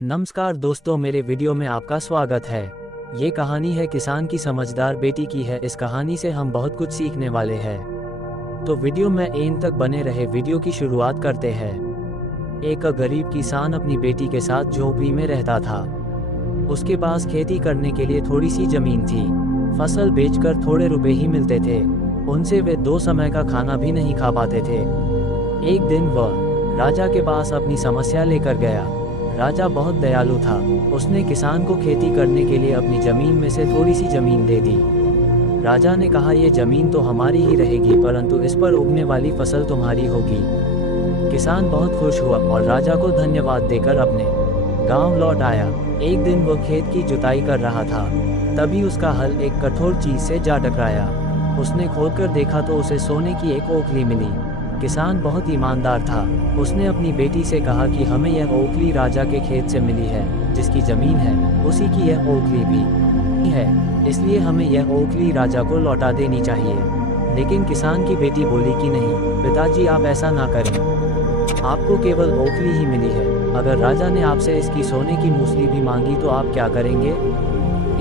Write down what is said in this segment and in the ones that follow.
नमस्कार दोस्तों, मेरे वीडियो में आपका स्वागत है। ये कहानी है किसान की समझदार बेटी की है। इस कहानी से हम बहुत कुछ सीखने वाले हैं। तो वीडियो में एंड तक बने रहे। वीडियो की शुरुआत करते हैं। एक गरीब किसान अपनी बेटी के साथ झोपड़ी में रहता था। उसके पास खेती करने के लिए थोड़ी सी जमीन थी। फसल बेचकर थोड़े रुपए ही मिलते थे। उनसे वे 2 समय का खाना भी नहीं खा पाते थे। एक दिन वह राजा के पास अपनी समस्या लेकर गया। राजा बहुत दयालु था। उसने किसान को खेती करने के लिए अपनी जमीन में से थोड़ी सी जमीन दे दी। राजा ने कहा, यह जमीन तो हमारी ही रहेगी, परंतु इस पर उगने वाली फसल तुम्हारी होगी। किसान बहुत खुश हुआ और राजा को धन्यवाद देकर अपने गांव लौट आया। एक दिन वह खेत की जुताई कर रहा था। तभी उसका हल एक कठोर चीज से जा टकराया। उसने खोदकर देखा तो उसे सोने की एक ओखली मिली। किसान बहुत ईमानदार था। उसने अपनी बेटी से कहा कि हमें यह ओखली राजा के खेत से मिली है। जिसकी जमीन है उसी की यह ओखली भी है, इसलिए हमें यह ओखली राजा को लौटा देनी चाहिए। लेकिन किसान की बेटी बोली कि नहीं पिताजी, आप ऐसा ना करें। आपको केवल ओखली ही मिली है। अगर राजा ने आपसे इसकी सोने की मूसली भी मांगी तो आप क्या करेंगे?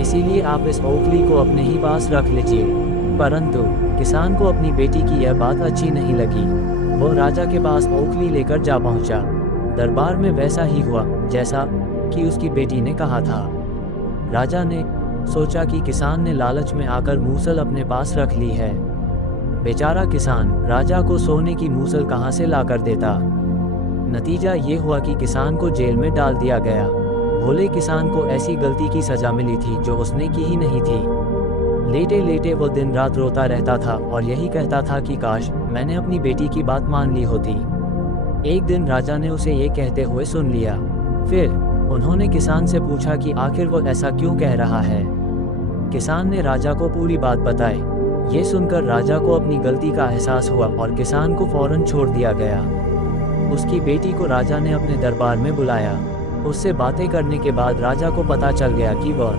इसीलिए आप इस ओखली को अपने ही पास रख लीजिए। परंतु किसान को अपनी बेटी की यह बात अच्छी नहीं लगी। वो राजा के पास ओखली लेकर जा पहुंचा। दरबार में वैसा ही हुआ जैसा कि उसकी बेटी ने कहा था। राजा ने सोचा कि किसान ने लालच में आकर मूसल अपने पास रख ली है। बेचारा किसान राजा को सोने की मूसल कहां से लाकर देता। नतीजा ये हुआ कि किसान को जेल में डाल दिया गया। भोले किसान को ऐसी गलती की सजा मिली थी जो उसने की ही नहीं थी। लेटे लेटे वो दिन रात रोता रहता था और यही कहता था कि काश मैंने अपनी बेटी की बात मान ली होती। एक दिन राजा ने उसे ये कहते हुए सुन लिया। फिर उन्होंने किसान से पूछा कि आखिर वो ऐसा क्यों कह रहा है। किसान ने राजा को पूरी बात बताई। ये सुनकर राजा को अपनी गलती का एहसास हुआ और किसान को फौरन छोड़ दिया गया। उसकी बेटी को राजा ने अपने दरबार में बुलाया। उससे बातें करने के बाद राजा को पता चल गया कि वह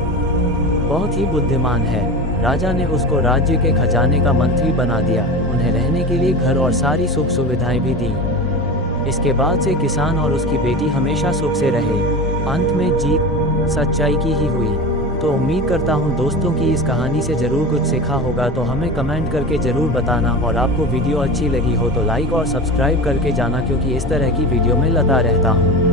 बहुत ही बुद्धिमान है। राजा ने उसको राज्य के खजाने का मंत्री बना दिया। उन्हें रहने के लिए घर और सारी सुख सुविधाएं भी दी। इसके बाद से किसान और उसकी बेटी हमेशा सुख से रहे। अंत में जीत सच्चाई की ही हुई। तो उम्मीद करता हूँ दोस्तों की इस कहानी से ज़रूर कुछ सीखा होगा। तो हमें कमेंट करके ज़रूर बताना, और आपको वीडियो अच्छी लगी हो तो लाइक और सब्सक्राइब करके जाना, क्योंकि इस तरह की वीडियो में लगा रहता हूँ।